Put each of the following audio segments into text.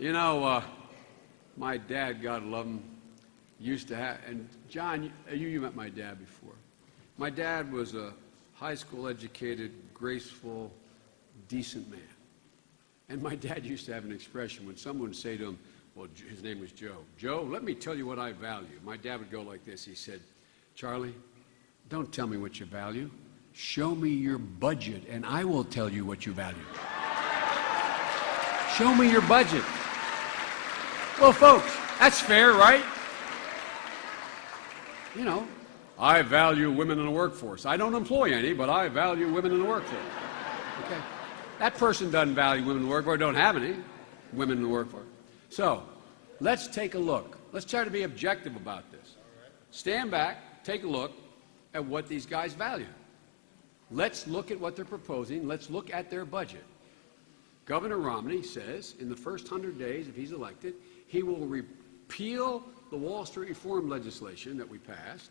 You know, my dad, God love him, used to have, and John, you met my dad before. My dad was a high school educated, graceful, decent man. And my dad used to have an expression when someone would say to him, well, his name was Joe. Joe, let me tell you what I value. My dad would go like this. He said, Charlie, don't tell me what you value. Show me your budget, and I will tell you what you value. Show me your budget. Well, folks, that's fair, right? You know, I value women in the workforce. I don't employ any, but I value women in the workforce. Okay? That person doesn't value women in the workforce, don't have any women in the workforce. So, let's take a look. Let's try to be objective about this. Stand back, take a look at what these guys value. Let's look at what they're proposing. Let's look at their budget. Governor Romney says in the first 100 days, if he's elected, he will repeal the Wall Street reform legislation that we passed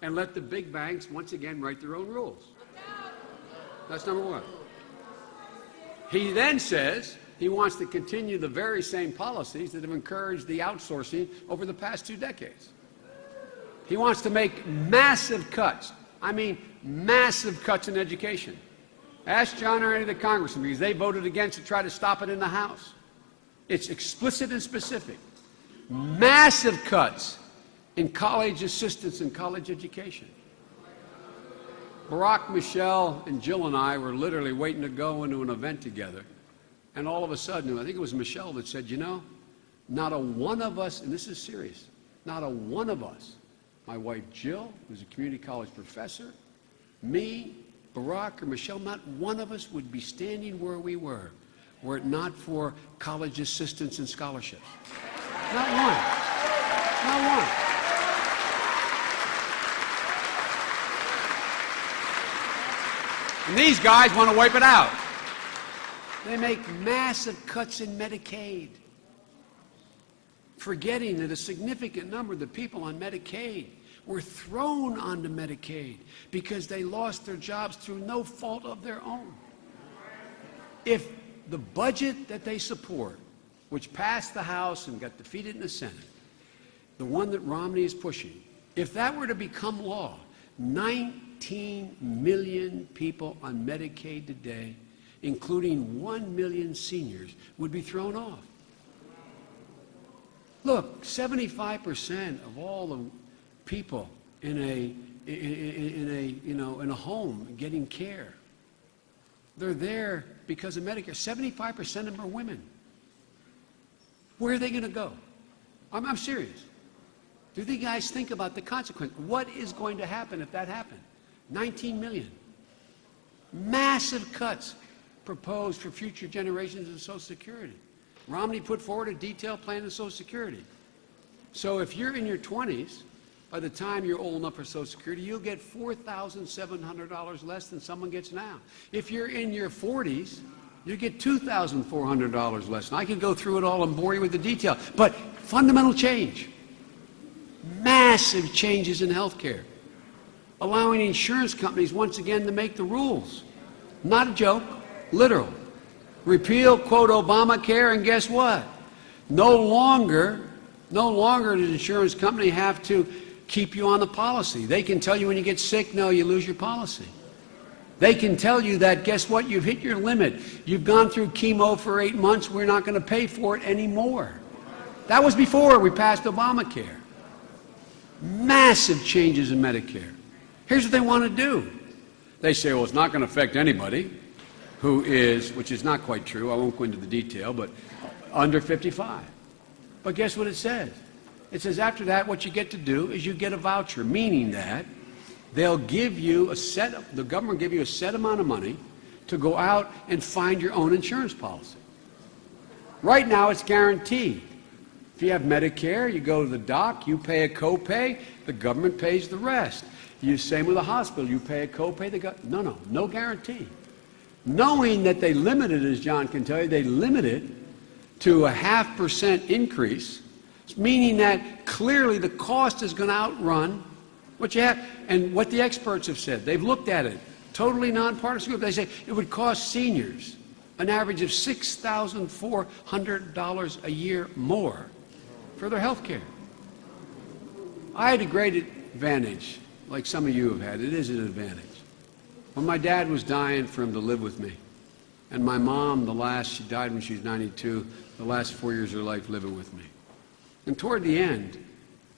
and let the big banks once again write their own rules. That's number one. He then says he wants to continue the very same policies that have encouraged the outsourcing over the past 2 decades. He wants to make massive cuts. I mean, massive cuts in education. Ask John or any of the congressmen, because they voted against to try to stop it in the House. It's explicit and specific. Massive cuts in college assistance and college education. Barack, Michelle, and Jill and I were literally waiting to go into an event together. And all of a sudden, I think it was Michelle that said, you know, not a one of us, and this is serious, not a one of us, my wife Jill, who's a community college professor, me, Barack, or Michelle, not one of us would be standing where we were it not for college assistance and scholarships. Not one. Not one. And these guys want to wipe it out. They make massive cuts in Medicaid, forgetting that a significant number of the people on Medicaid were thrown onto Medicaid because they lost their jobs through no fault of their own. If the budget that they support, which passed the House and got defeated in the Senate, the one that Romney is pushing, if that were to become law, 19 million people on Medicaid today, including 1 million seniors, would be thrown off. Look, 75% of all the people in a home getting care, they're there because of Medicare. 75% of them are women. Where are they going to go? I'm serious. Do you guys think about the consequence? What is going to happen if that happened? 19 million. Massive cuts proposed for future generations of Social Security. Romney put forward a detailed plan of Social Security. So if you're in your 20s, by the time you're old enough for Social Security, you'll get $4,700 less than someone gets now. If you're in your 40s, you get $2,400 less. And I could go through it all and bore you with the detail. But fundamental change. Massive changes in health care. Allowing insurance companies once again to make the rules. Not a joke, literal. Repeal, quote, Obamacare, and guess what? No longer does an insurance company have to keep you on the policy. They can tell you when you get sick, no, you lose your policy. They can tell you that, guess what, you've hit your limit. You've gone through chemo for 8 months, we're not going to pay for it anymore. That was before we passed Obamacare. Massive changes in Medicare. Here's what they want to do. They say, well, it's not going to affect anybody who is, which is not quite true, I won't go into the detail, but under 55. But guess what it says? It says after that, what you get to do is you get a voucher, meaning that they'll give you the government will give you a set amount of money to go out and find your own insurance policy. Right now, it's guaranteed. If you have Medicare, you go to the doc, you pay a copay, the government pays the rest. Same with the hospital, you pay a copay, no guarantee. Knowing that they limit it, as John can tell you, they limit it to a 0.5% increase, meaning that clearly the cost is going to outrun what you have, and what the experts have said. They've looked at it, totally nonpartisan group. They say it would cost seniors an average of $6,400 a year more for their health care. I had a great advantage, like some of you have had. It is an advantage. When my dad was dying, for him to live with me. And my mom, she died when she was 92, the last 4 years of her life living with me. And toward the end,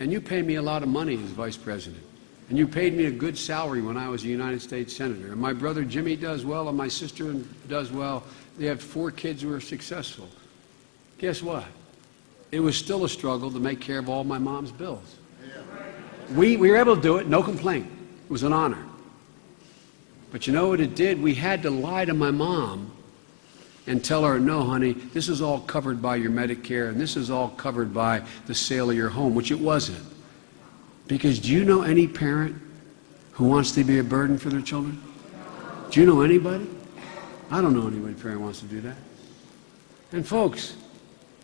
and you paid me a lot of money as vice president, and you paid me a good salary when I was a United States senator, and my brother Jimmy does well, and my sister does well. They have 4 kids who are successful. Guess what? It was still a struggle to make care of all my mom's bills. We were able to do it, no complaint. It was an honor. But you know what it did? We had to lie to my mom and tell her, no, honey, this is all covered by your Medicare, and this is all covered by the sale of your home, which it wasn't. Because do you know any parent who wants to be a burden for their children? Do you know anybody? I don't know anybody parent wants to do that. And folks,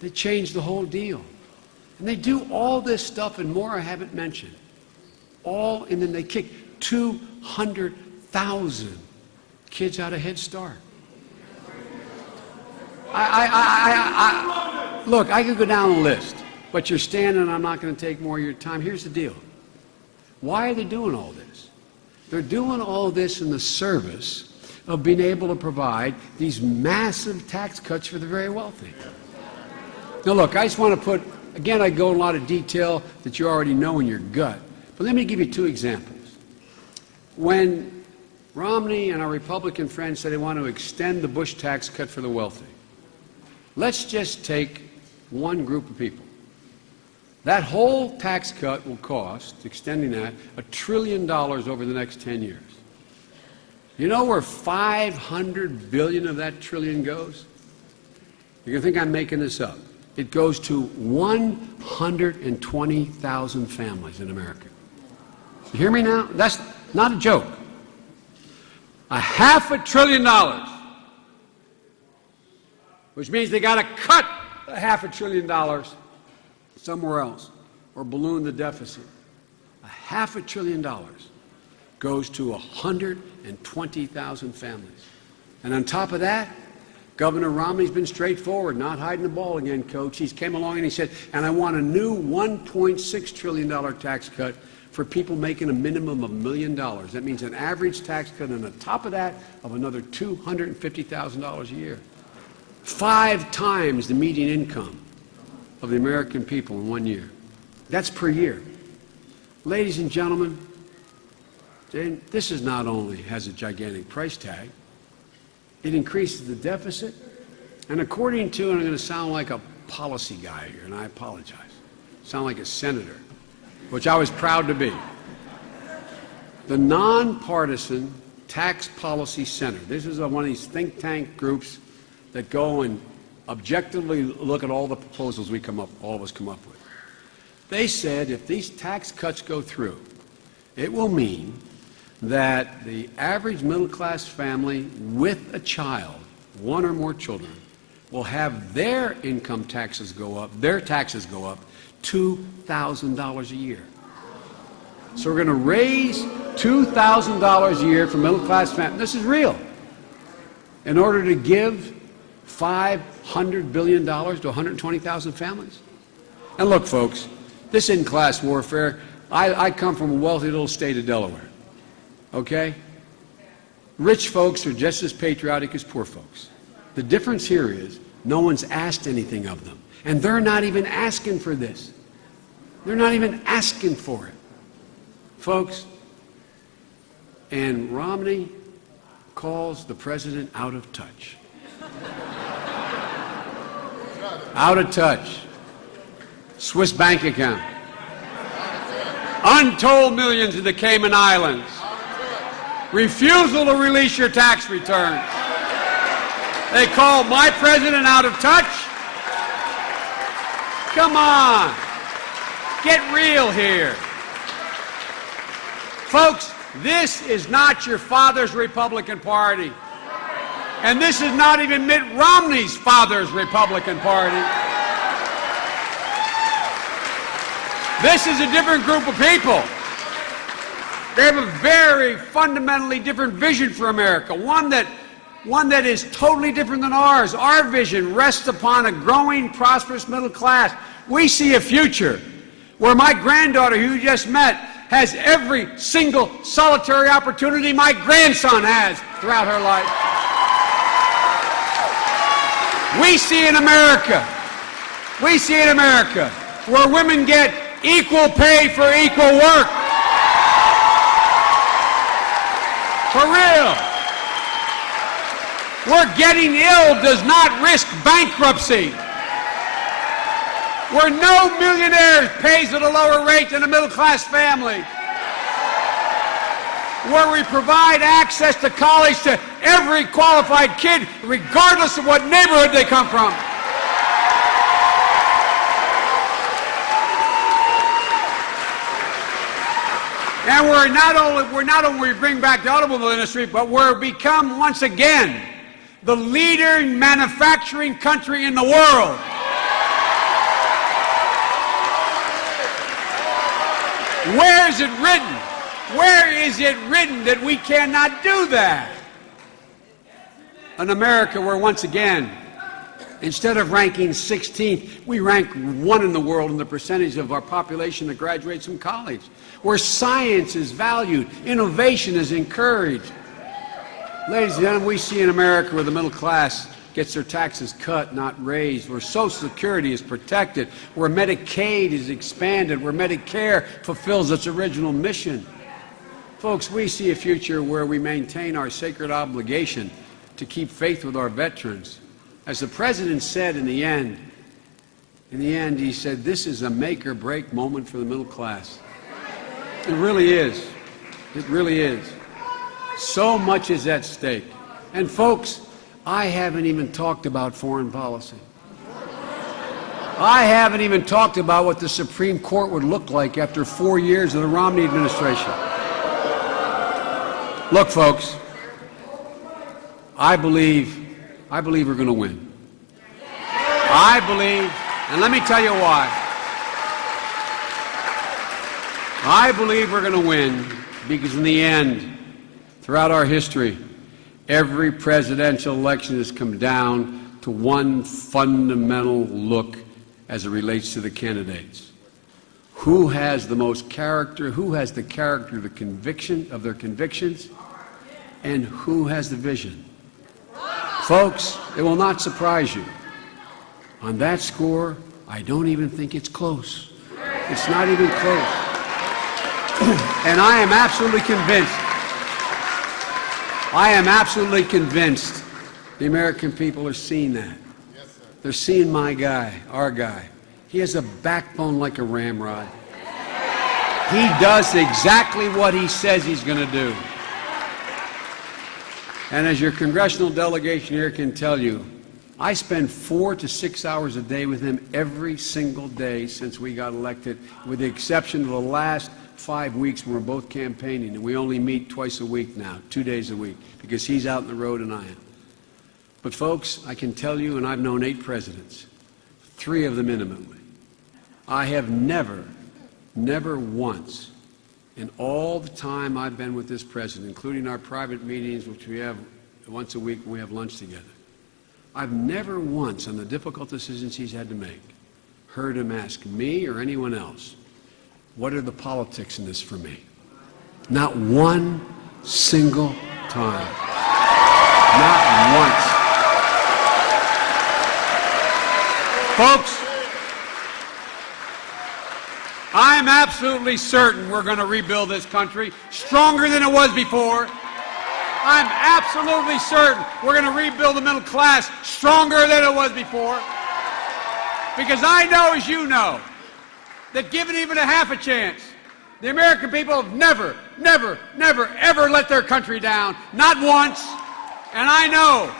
they changed the whole deal. And they do all this stuff and more I haven't mentioned. And then they kick 200,000 kids out of Head Start. Look, I could go down the list, but you're standing and I'm not going to take more of your time. Here's the deal. Why are they doing all this? They're doing all this in the service of being able to provide these massive tax cuts for the very wealthy. Now look, I just want to put, again, I go in a lot of detail that you already know in your gut, but let me give you 2 examples. When Romney and our Republican friends say they want to extend the Bush tax cut for the wealthy, let's just take one group of people. That whole tax cut will cost, extending that, $1 trillion over the next 10 years. You know where $500 billion of that trillion goes? You're going to think I'm making this up. It goes to 120,000 families in America. You hear me now? That's not a joke. $500 billion, which means they got to cut $500 billion somewhere else or balloon the deficit. $500 billion goes to 120,000 families. And on top of that, Governor Romney's been straightforward, not hiding the ball again, Coach. He came along and he said, and I want a new $1.6 trillion tax cut for people making a minimum of $1 million. That means an average tax cut on the top of that of another $250,000 a year. 5 times the median income of the American people in 1 year. That's per year. Ladies and gentlemen, this is not only has a gigantic price tag, it increases the deficit, and according to, and I'm going to sound like a policy guy here, and I apologize, sound like a senator, which I was proud to be. The Nonpartisan Tax Policy Center, this is one of these think tank groups that go and objectively look at all the proposals all of us come up with. They said if these tax cuts go through, it will mean that the average middle-class family with a child, 1 or more children, will have their income taxes go up, their taxes go up $2,000 a year. So we're going to raise $2,000 a year for middle-class families. This is real. In order to give $500 billion to 120,000 families. And look, folks, this isn't class warfare. I come from a wealthy little state of Delaware. Okay? Rich folks are just as patriotic as poor folks. The difference here is no one's asked anything of them. And they're not even asking for this. They're not even asking for it. Folks, and Romney calls the president out of touch. Out of touch. Swiss bank account. Untold millions in the Cayman Islands. Refusal to release your tax returns. They call my president out of touch? Come on. Get real here. Folks, this is not your father's Republican Party. And this is not even Mitt Romney's father's Republican Party. This is a different group of people. They have a very fundamentally different vision for America, one that one that is totally different than ours. Our vision rests upon a growing, prosperous middle class. We see a future where my granddaughter, who you just met, has every single solitary opportunity my grandson has throughout her life. We see in America where women get equal pay for equal work. For real. Where getting ill does not risk bankruptcy. Where no millionaire pays at a lower rate than a middle-class family. Where we provide access to college to every qualified kid, regardless of what neighborhood they come from. And we're not only bring back the automobile industry, but we're become once again the leading manufacturing country in the world. Where is it written? Where is it written that we cannot do that? In America, we're once again, instead of ranking 16th, we rank 1 in the world in the percentage of our population that graduates from college. Where science is valued, innovation is encouraged. Ladies and gentlemen, we see in America where the middle class gets their taxes cut, not raised, where Social Security is protected, where Medicaid is expanded, where Medicare fulfills its original mission. Folks, we see a future where we maintain our sacred obligation to keep faith with our veterans. As the President said in the end, he said, this is a make or break moment for the middle class. It really is. It really is. So much is at stake. And folks, I haven't even talked about foreign policy. I haven't even talked about what the Supreme Court would look like after 4 years of the Romney administration. Look, folks, I believe we're going to win. I believe, and let me tell you why. I believe we're going to win because in the end, throughout our history, every presidential election has come down to one fundamental look as it relates to the candidates. Who has the most character, who has the character of the conviction of their convictions, and who has the vision? Folks, it will not surprise you. On that score, I don't even think it's close. It's not even close. And I am absolutely convinced the American people are seeing that. Yes, sir. They're seeing my guy, our guy. He has a backbone like a ramrod. He does exactly what he says he's going to do. And as your congressional delegation here can tell you, I spend 4 to 6 hours a day with him every single day since we got elected, with the exception of the last 5 weeks when we're both campaigning, and we only meet twice a week now, 2 days a week, because he's out on the road and I am. But folks, I can tell you, and I've known 8 presidents, 3 of them intimately, I have never once, in all the time I've been with this president, including our private meetings, which we have once a week when we have lunch together, I've never once, on the difficult decisions he's had to make, heard him ask me or anyone else, what are the politics in this for me? Not one single time. Not once. Folks, I'm absolutely certain we're going to rebuild this country stronger than it was before. I'm absolutely certain we're going to rebuild the middle class stronger than it was before. Because I know, as you know, that given even a half a chance, the American people have never, ever let their country down. Not once. And I know,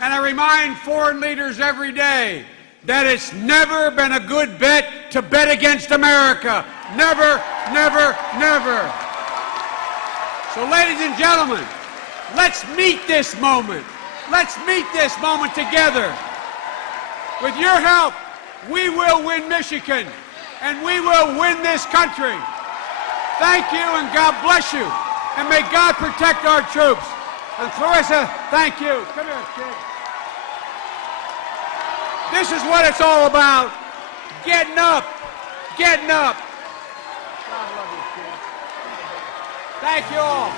and I remind foreign leaders every day, that it's never been a good bet to bet against America. Never. So, ladies and gentlemen, let's meet this moment. Let's meet this moment together. With your help, we will win Michigan, and we will win this country. Thank you, and God bless you, and may God protect our troops. And Clarissa, thank you. Come here, kid. This is what it's all about. Getting up. Getting up. God love you, kid. Thank you all.